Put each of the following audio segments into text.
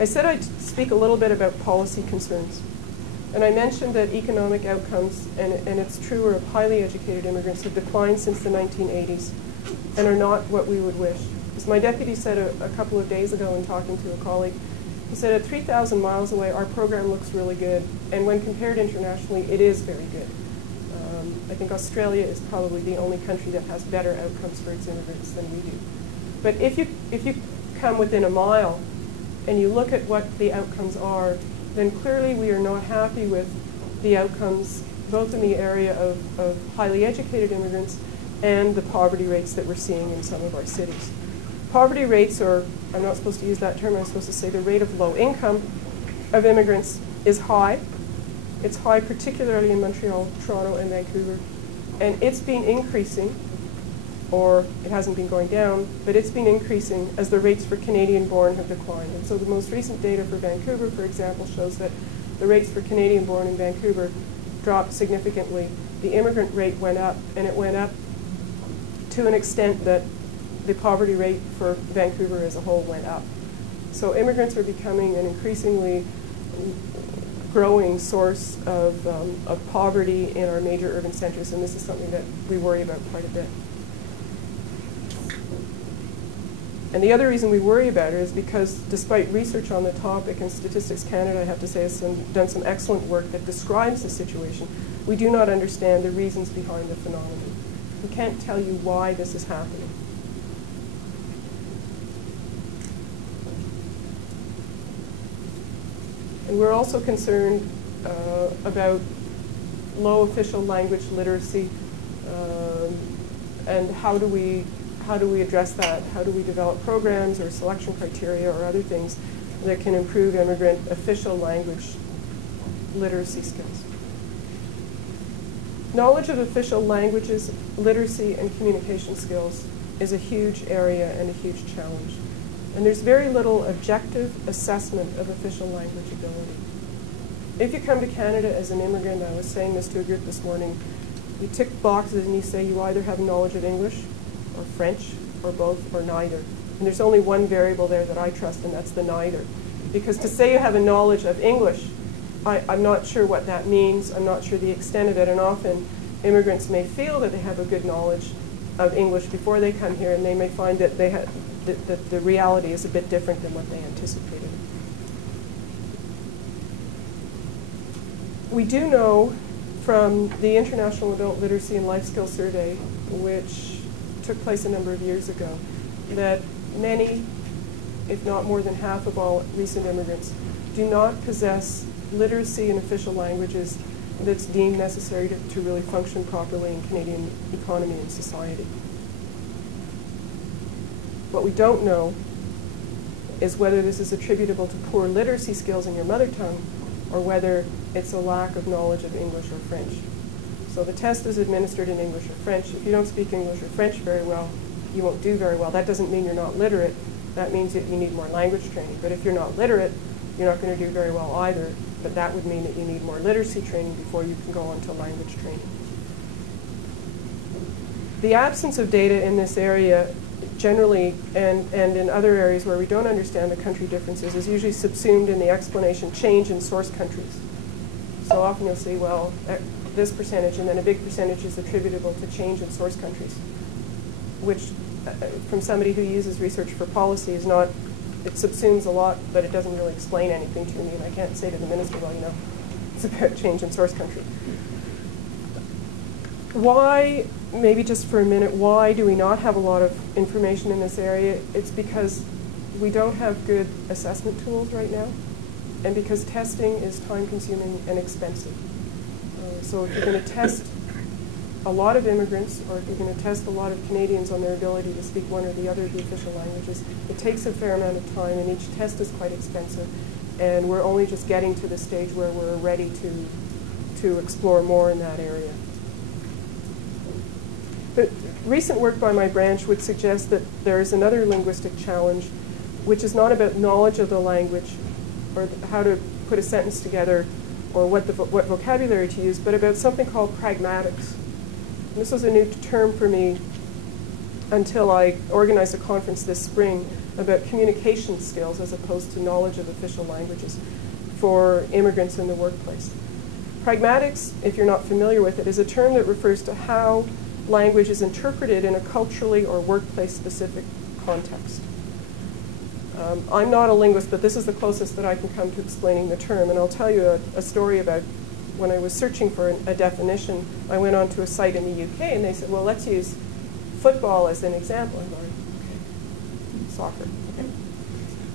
I said I'd speak a little bit about policy concerns. And I mentioned that economic outcomes, and it's true, of highly educated immigrants have declined since the 1980s and are not what we would wish. As my deputy said a couple of days ago in talking to a colleague, he said at 3,000 miles away, our program looks really good. And when compared internationally, it is very good. I think Australia is probably the only country that has better outcomes for its immigrants than we do. But if you come within a mile and you look at what the outcomes are, then clearly we are not happy with the outcomes, both in the area of highly educated immigrants and the poverty rates that we're seeing in some of our cities. Poverty rates, or I'm not supposed to use that term, I'm supposed to say the rate of low income of immigrants is high. It's high particularly in Montreal, Toronto, and Vancouver. And it's been increasing, or it hasn't been going down, but it's been increasing as the rates for Canadian-born have declined. And so the most recent data for Vancouver, for example, shows that the rates for Canadian-born in Vancouver dropped significantly. The immigrant rate went up, and it went up to an extent that the poverty rate for Vancouver as a whole went up. So immigrants are becoming an increasingly growing source of poverty in our major urban centers, and this is something that we worry about quite a bit. And the other reason we worry about it is because despite research on the topic, and Statistics Canada, I have to say, has done some excellent work that describes the situation, we do not understand the reasons behind the phenomenon. We can't tell you why this is happening. And we're also concerned about low official language literacy, and how do we address that? How do we develop programs or selection criteria or other things that can improve immigrant official language literacy skills? Knowledge of official languages, literacy, and communication skills is a huge area and a huge challenge. And there's very little objective assessment of official language ability. If you come to Canada as an immigrant, I was saying this to a group this morning, you tick boxes and you say you either have knowledge of English or French or both or neither. And there's only one variable there that I trust, and that's the neither. Because to say you have a knowledge of English, I'm not sure what that means. I'm not sure the extent of it. And often immigrants may feel that they have a good knowledge of English before they come here, and they may find that that the reality is a bit different than what they anticipated. We do know from the International Adult Literacy and Life Skills Survey, which took place a number of years ago, that many, if not more than half of all recent immigrants, do not possess literacy in official languages that's deemed necessary to really function properly in Canadian economy and society. What we don't know is whether this is attributable to poor literacy skills in your mother tongue or whether it's a lack of knowledge of English or French. So the test is administered in English or French. If you don't speak English or French very well, you won't do very well. That doesn't mean you're not literate. That means that you need more language training. But if you're not literate, you're not going to do very well either. But that would mean that you need more literacy training before you can go on to language training. The absence of data in this area generally, and in other areas where we don't understand the country differences, is usually subsumed in the explanation change in source countries. So often you'll see, well, this percentage, and then a big percentage is attributable to change in source countries, which from somebody who uses research for policy is not, it subsumes a lot, but it doesn't really explain anything to me, and I can't say to the minister, well, you know, it's about change in source country. Why, maybe just for a minute, why do we not have a lot of information in this area? It's because we don't have good assessment tools right now, and because testing is time-consuming and expensive. So if you're going to test a lot of immigrants, or if you're going to test a lot of Canadians on their ability to speak one or the other of the official languages, it takes a fair amount of time, and each test is quite expensive. And we're only just getting to the stage where we're ready to explore more in that area. But recent work by my branch would suggest that there is another linguistic challenge, which is not about knowledge of the language or how to put a sentence together or what vocabulary to use, but about something called pragmatics. And this was a new term for me until I organized a conference this spring about communication skills as opposed to knowledge of official languages for immigrants in the workplace. Pragmatics, if you're not familiar with it, is a term that refers to how language is interpreted in a culturally or workplace-specific context. I'm not a linguist, but this is the closest that I can come to explaining the term. And I'll tell you a story about when I was searching for a definition. I went onto a site in the UK, and they said, well, let's use football as an example. I'm going, okay, soccer. Okay.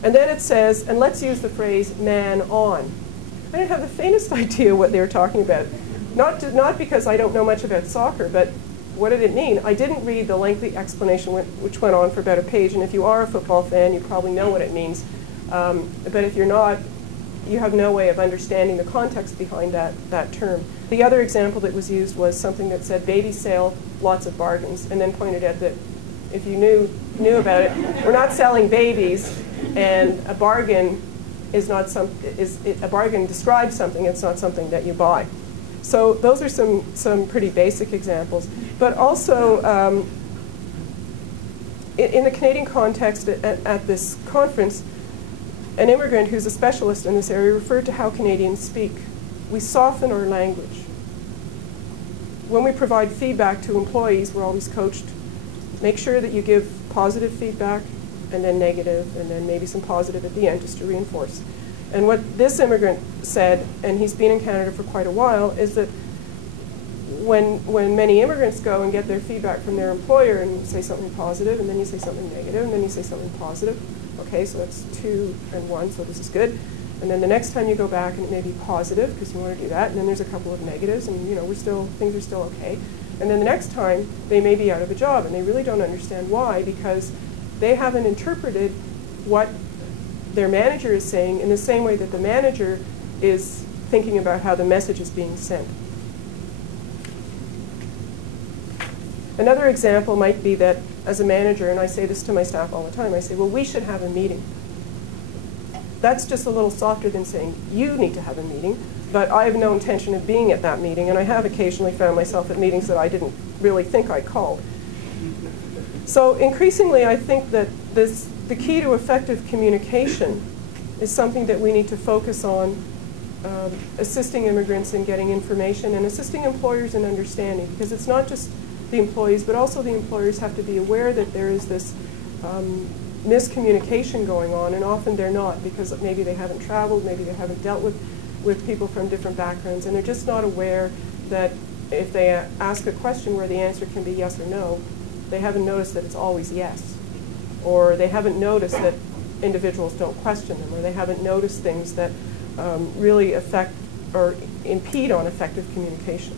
And then it says, and let's use the phrase man on. I didn't have the faintest idea what they were talking about. Not because I don't know much about soccer, but what did it mean? I didn't read the lengthy explanation which went on for about a page, and if you are a football fan, you probably know what it means. But if you're not, you have no way of understanding the context behind that term. The other example that was used was something that said baby sale, lots of bargains, and then pointed out that if you knew about it, we're not selling babies, and a bargain is not a bargain describes something, it's not something that you buy. So those are some pretty basic examples. But also, in the Canadian context at this conference, an immigrant who's a specialist in this area referred to how Canadians speak. We soften our language. When we provide feedback to employees, we're always coached, make sure that you give positive feedback, and then negative, and then maybe some positive at the end just to reinforce. And what this immigrant said, and he's been in Canada for quite a while, is that when many immigrants go and get their feedback from their employer and you say something positive, and then you say something negative, and then you say something positive, okay, so that's 2 and 1, so this is good. And then the next time you go back and it may be positive, because you want to do that, and then there's a couple of negatives, and you know, things are still okay. And then the next time, they may be out of a job, and they really don't understand why, because they haven't interpreted what their manager is saying in the same way that the manager is thinking about how the message is being sent. Another example might be that as a manager, and I say this to my staff all the time, I say, well, we should have a meeting. That's just a little softer than saying, you need to have a meeting, but I have no intention of being at that meeting, and I have occasionally found myself at meetings that I didn't really think I called. So increasingly, I think that the key to effective communication is something that we need to focus on, assisting immigrants in getting information and assisting employers in understanding, because it's not just the employees, but also the employers have to be aware that there is this miscommunication going on, and often they're not, because maybe they haven't traveled, maybe they haven't dealt with people from different backgrounds, and they're just not aware that if they ask a question where the answer can be yes or no, they haven't noticed that it's always yes. Or they haven't noticed that individuals don't question them, or they haven't noticed things that really affect or impede on effective communication.